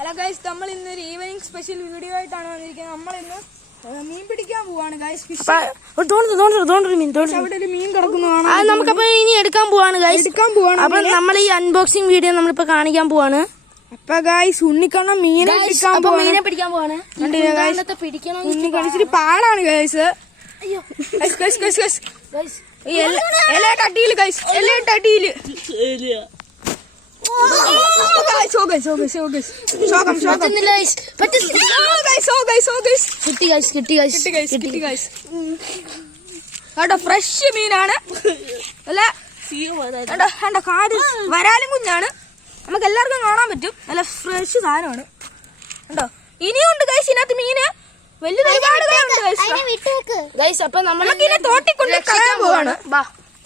Hello guys, നമ്മൾ ഇന്നൊരു evening special video ആയിട്ടാണ് വന്നിരിക്കുന്നത്. നമ്മൾ ഇന്ന് മീൻ പിടിക്കാൻ പോവാണ് ഗൈസ്. അവിടെ ഒരു മീൻ കിടക്കുന്നതാണ്. നമുക്കപ്പോ ഇനി എടുക്കാൻ പോവാണ് ഗൈസ്. അപ്പൊ നമ്മൾ ഈ അൺബോക്സിംഗ് വീഡിയോ നമ്മളിപ്പോ കാണിക്കാൻ പോവാണ്. അപ്പൊ ഗൈസ് ഉണ്ണിക്കണ്ണൻ മീനെ പിടിക്കാൻ പോവാണ്. ഇച്ചിരി പാടാണ് ഗൈസ്. എലട്ടടിയില് ഗൈസ്, എലട്ടടിയില് ഫ്രഷ് മീനാണ്. വരാലും കുഞ്ഞാണ്, നമുക്ക് എല്ലാവർക്കും കാണാൻ പറ്റും. നല്ല ഫ്രഷ് സാധനമാണ് കണ്ടോ. ഇനിയുണ്ട് ഗൈസ് ഇതിനകത്ത് മീന്, വലിയ ഒരുപാട് ഗൈസ്. അപ്പൊ നമ്മളിങ്ങനെ തോട്ടിക്കൊണ്ട് കളയാൻ പോവാണ്.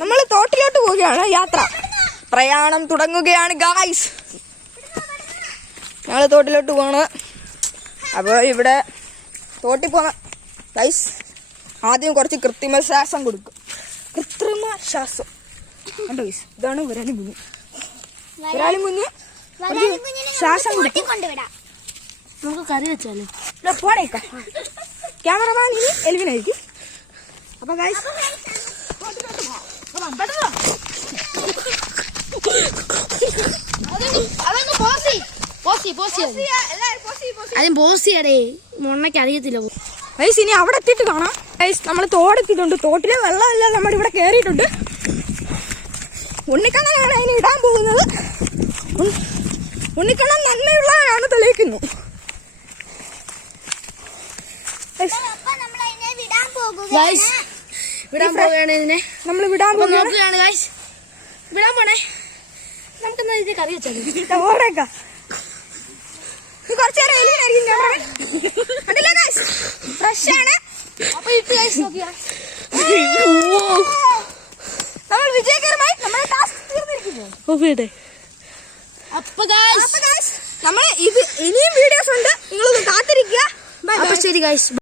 നമ്മൾ തോട്ടിലോട്ട് പോവുകയാണ്. യാത്ര പ്രയാണം തുടങ്ങുകയാണ് ഗൈസ്. ഞങ്ങൾ തോട്ടിലോട്ട് പോവാണ്. അപ്പോൾ ഇവിടെ തോട്ടിൽ പോണ ഗൈസ് ആദ്യം കുറച്ച് കൃത്രിമ ശ്വാസം കൊടുക്കും. കൃത്രിമ ശ്വാസം കണ്ടോ ഗൈസ്, ഇതാണ് വരാലും കുഞ്ഞ്. വരാലും കുഞ്ഞ് ശ്വാസം കൊടുക്കും. നമുക്ക് കറി വെച്ചാലോ? പോണേക്ക ക്യാമറമാൻ ഇനി എൽവിനായിരിക്കും. അപ്പൊ ഗൈസ് മൊണ്ണയ്ക്ക് അറിയത്തില്ല ഗൈസ്. ഇനി അവിടെ എത്തിയിട്ട് കാണാം ഗൈസ്. നമ്മൾ തോടെത്തിയിട്ടുണ്ട്. തോട്ടിലെ വെള്ളമില്ല, നമ്മുടെ ഇവിടെ കയറിയിട്ടുണ്ട്. ഉണ്ണിക്കണ്ണനാണ് അതിന് ഇടാൻ പോകുന്നത്. ഉണ്ണിക്കണ്ണൻ നന്മയുള്ളവരാണ് തെളിയിക്കുന്നു. വിടാൻ പോവുകയാണ് ഇതിനെ. നമ്മൾ വിടാൻ പോകുകയാണ്. വിടാൻ പോണേ. നമുക്കെന്നാ ഇത് കറി വെച്ചാലോ? ഓടേക്ക കുറച്ചു നേരം എലിവിനായിരിക്കും. ഫ്രഷ് ആണ്. അപ്പൊ ഇട്ട് ഗൈസ് നോക്കിയാ നമ്മൾ വിജയകരമായി നമ്മുടെ ടാസ്ക് തീർന്നിരിക്കുന്നു. അപ്പൊ ഗൈസ് നമ്മൾ ഇത് ഇനിയും വീഡിയോസ് ഉണ്ട്, നിങ്ങളൊന്ന് കാത്തിരിക്കുക. അപ്പൊ ശരി ഗൈസ്.